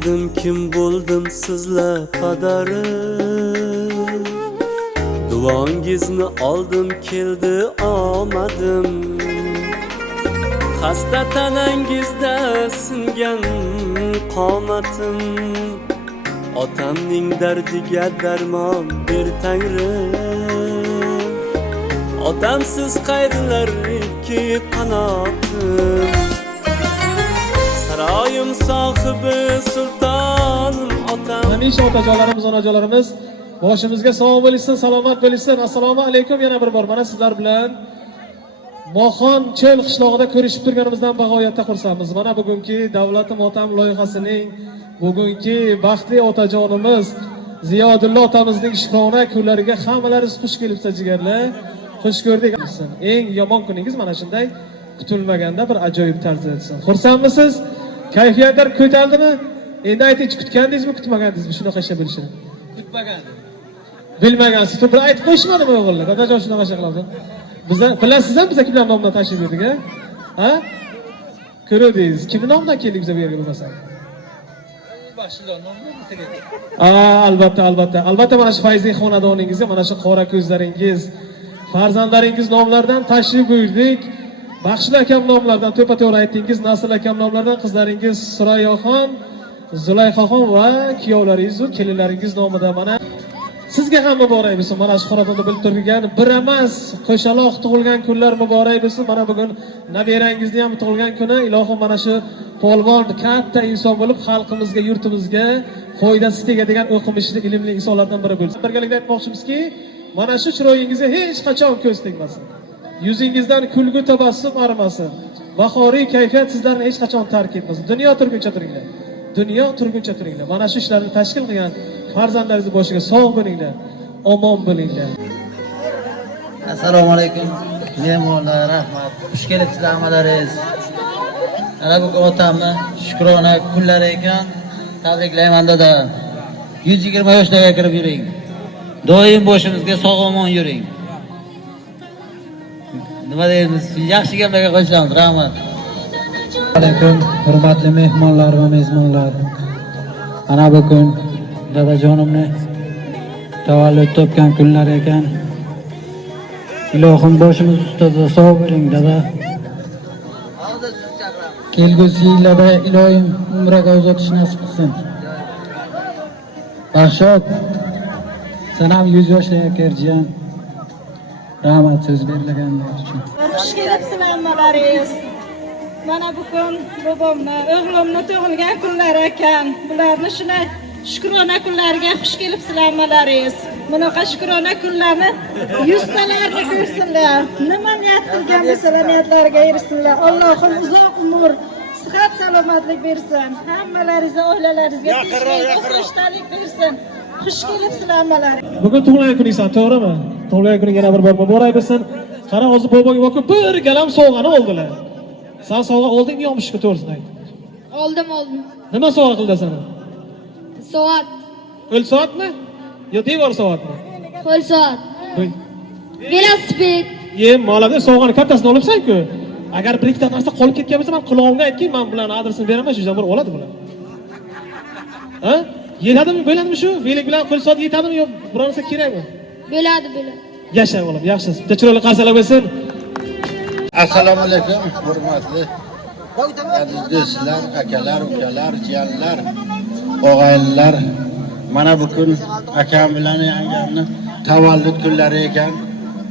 edim, kim bo'ldim sizlar qadari. Duongizni oldim, keldi omadim. Xasta tanangizda singan qomatim. Otamning dardiga darmon ber Tangrim. Otamsiz qayrilar ikki qanotim. Saroyim sohibi sultonim otam. Hamisha otajonlarimiz, onajonlarimiz boshimizga sog' bo'lsin, salomat bo'lsin. Assalomu alaykum yana bir bor. Mana sizlar bilan Moxon Cho'l qishlog'ida ko'rishib turganimizdan bag'oyatda xursandmiz. Mana bugungi Davlatim otam loyihasining bugungi baxtli otajonimiz Ziyodulla otamizning shukrona kunlariga hammalaringiz xush kelibsiz jigarlar. Xush ko'rdik. Eng yomon kuningiz mana shunday kutilmaganda bir ajoyib tarzda o'tsin. Xursandmisiz? Kayfiyatlar ko'tardimi? Endi ayting, kutgandingizmi, kutmagandingizmi shunaqa ishlar bo'lishini? Kutmagandim. Bilmagansiz. To'g'ri aytib qo'yishmadimi o'g'illar? Dadajon shunaqa ishlar qiladi. Biz bilasizmi biz kimlar nomidan tashrif buyurdik, ha? Ko'rdingiz. Kimning nomidan keldik biz bu yerga bo'lmasa? Boshliq nomidan Albatta mana shu Fayzli xonadoningizga, mana shu qora ko'zlaringiz, farzandlaringiz nomlaridan tashrif buyurdik. Baxshil akam nomlaridan to'pa-to'g'ri aytdingiz, Nasr akam nomlaridan qizlaringiz Surayyoxon, Zulayxoxon va kuyovlaringiz va kelinlaringiz nomidan mana sizga ham muborak bo'lsin. Mana shu xonadonda bilib turgan bir emas, qo'shaloq tug'ilgan kunlar muborak bo'lsin. Mana bugun nabirangizning ham tug'ilgan kuni. Ilohim mana shu polvon katta inson bo'lib xalqimizga, yurtimizga foydasi tegadigan o'qimishli, ilmli insonlardan biri bo'lsin. Birgalikda aytmoqchimizki, mana shu chiroyingizga hech qachon ko'z tegmasin. Yuzingizdan kulgu tabassum arimasin. Bahoriy kayfiyat sizlarni hech qachon tark etmasin. Dunyo turguncha turinglar. Dunyo turguncha turinglar. Mana shu ishlarni tashkil qilgan farzandlaringiz boshiga sog' bo'linglar, omon bo'linglar. Assalomu alaykum. Mehmonlar, rahmat. Xush kelibsizlar hammalaringiz. Mana bugun otamni shukrona kunlari ekan. Tabriklayman dada. 120 yoshlarga kirib yuring. Doim boshimizga sog'-omon yuring. Nima deymiz? Yaxshi gaplarga qo'shilamiz. Rahmat. Alaykum, hurmatli mehmonlar va mezmonlar. Ana bugun dadajonimni tavallud topgan kunlar ekan. Ilohim boshimiz ustida sog' bo'ling dada. Kelgusi yillarda ilohim umraga uzatish nasib qilsin. Baxshot, sen ham 100 yoshlarga kirjan. Rahmat so'z berilganlar uchun. Xush kelibsizlar hammalaringiz. Mana bugun bobomni, o'g'limni tug'ilgan kunlari ekan. Bularni shuna shukrona kunlariga xush kelibsizlar hammalaringiz. Bunaqa shukrona kunlarni 100 talarni ko'rsinlar. Nima niyat qilgan bo'lsalar niyatlariga erishsinlar. Allohim uzoq umr, sihat, salomatlik bersin. Hammalaringizga, oilalaringizga tinchlik, xo'rshtalik bersin. Xush kelibsizlar hammalaringiz. Bugun tug'ilgan kuningsan, to'g'rimi? Tug'ilgan kuning yana bir bor muborak bo'lsin. Qara hozir boboga boqib bir galam sovg'ani oldilar. Sen sovg'a oldingmi yo'qmi shu to'g'risini ayt. Oldim. Nima sovg'a qildi sana? Soat. Qo'l soatmi? Yo devor soatmi? Qo'l soat. Velosiped. Molada sovg'ani kattasini olibsan-ku. Agar bir ikkita narsa qolib ketgan bo'lsa, men qulog'imga aytgin, men bularni adresini beraman, shu zamon oladi bular. Ha? Yetadimi, bo'ladimi shu? Velik bilan qo'l soat yetadimi yo biror narsa kerakmi? Bo'ladi. Yasha o'g'lim, yaxshi. Chiroyli qasalar bo'lsin. Assalomu alaykum, hurmatli aziz do'stlar, akalar, ukalar, jiyanlar, og'aynilar. Mana bugun akam bilan yangamni tavallud kunlari ekan.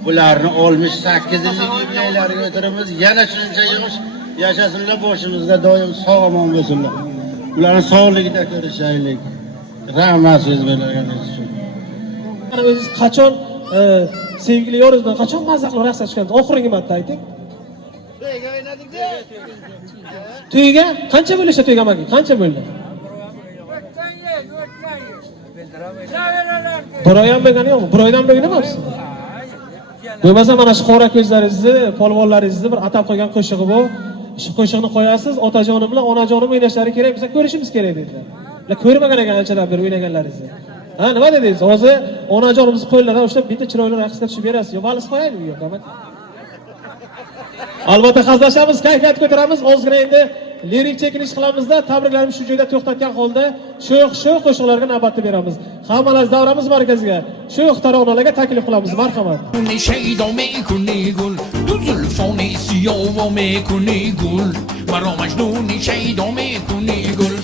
Bularni 68-yillik yubileylariga o'tiramiz. Yana shuncha yosh yashasinlar, boshimizga doim sog'-omon bo'lsinlar. Ularning sog'ligida ko'rishaylik. Rahmat so'z berganingiz uchun. Mana o'zingiz qachon sevgili yoringiz bilan qachon mazza qilib raqsga tushganda oxirgi marta ayting. To'yga qancha bo'lishdi to'yga manga? Qancha bo'ldi? Bir oy ham bo'lgani yo'qmi? Bir oydan bo'lgan emasmi? Bo'lmasa mana shu qora ko'zlaringizni, polvonlaringizni bir atab qo'ygan qo'shig'i bu. Shu qo'shiqni qo'yasiz, otajonim bilan onajonim o'ynashlari kerak, biz ko'rishimiz kerak dedilar. Ko'rmagan ekan anchadan beri o'ynaganlaringizni. Ha, nima dedingiz? Hozir onajonimizni qo'llaridan ushlab bitta chiroyli raqsga tushib berasiz. Yo, vals qo'yaymi yo'q, albatta hazillashamiz, kayfiyat ko'taramiz. Ozgina endi lirik chekinish qilamizda, tabriklarimizni shu joyda to'xtatgan holda sho'x qo'shiqlarga navbatni beramiz. Hammalar davramiz markaziga sho'x taronalarga taklif qilamiz. Marhamat. شیدا میکنی گل دو زلفانی سیاه و میکنی گل مرا مجنون شیدا میکنی گل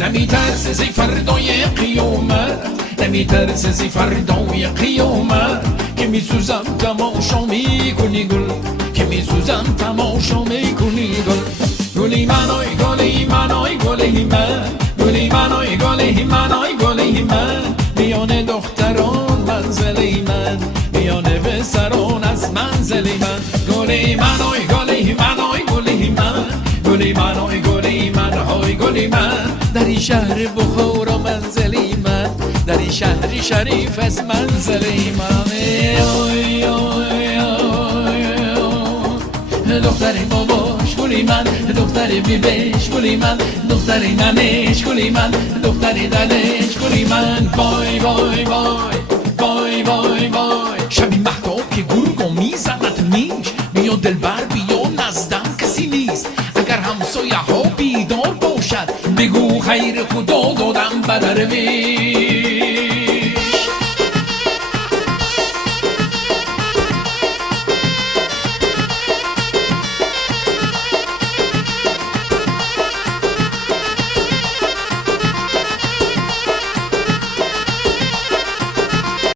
نمیترسی زی فردای قیامت نمیترسی زی فردای قیامت که میسوزم تماشا میکنی گل که میسوزم تماشا میکنی گل گلی منای گلی منای گلی من گلی منای گلی منای گلی من میان دختران منزلی من میان پسران از منزلی من گلی منای گلی منای گلی من گلی منای گلی من های گلی من در این شهر بخارا منزلی من در این شهر شریف از منزلی من اوی اوی اوی دختری باباش گلی من دختری بیبش گلی من دختری ننش گلی من دختری دلش گلی من وای وای وای وای وای وای شبی مهتاب که گرگو میزند نیش بیا دلبر بیا نزدم کسی نیست اگر همسایه ها بیدار باشد بگو خیر خدا دادم به درویش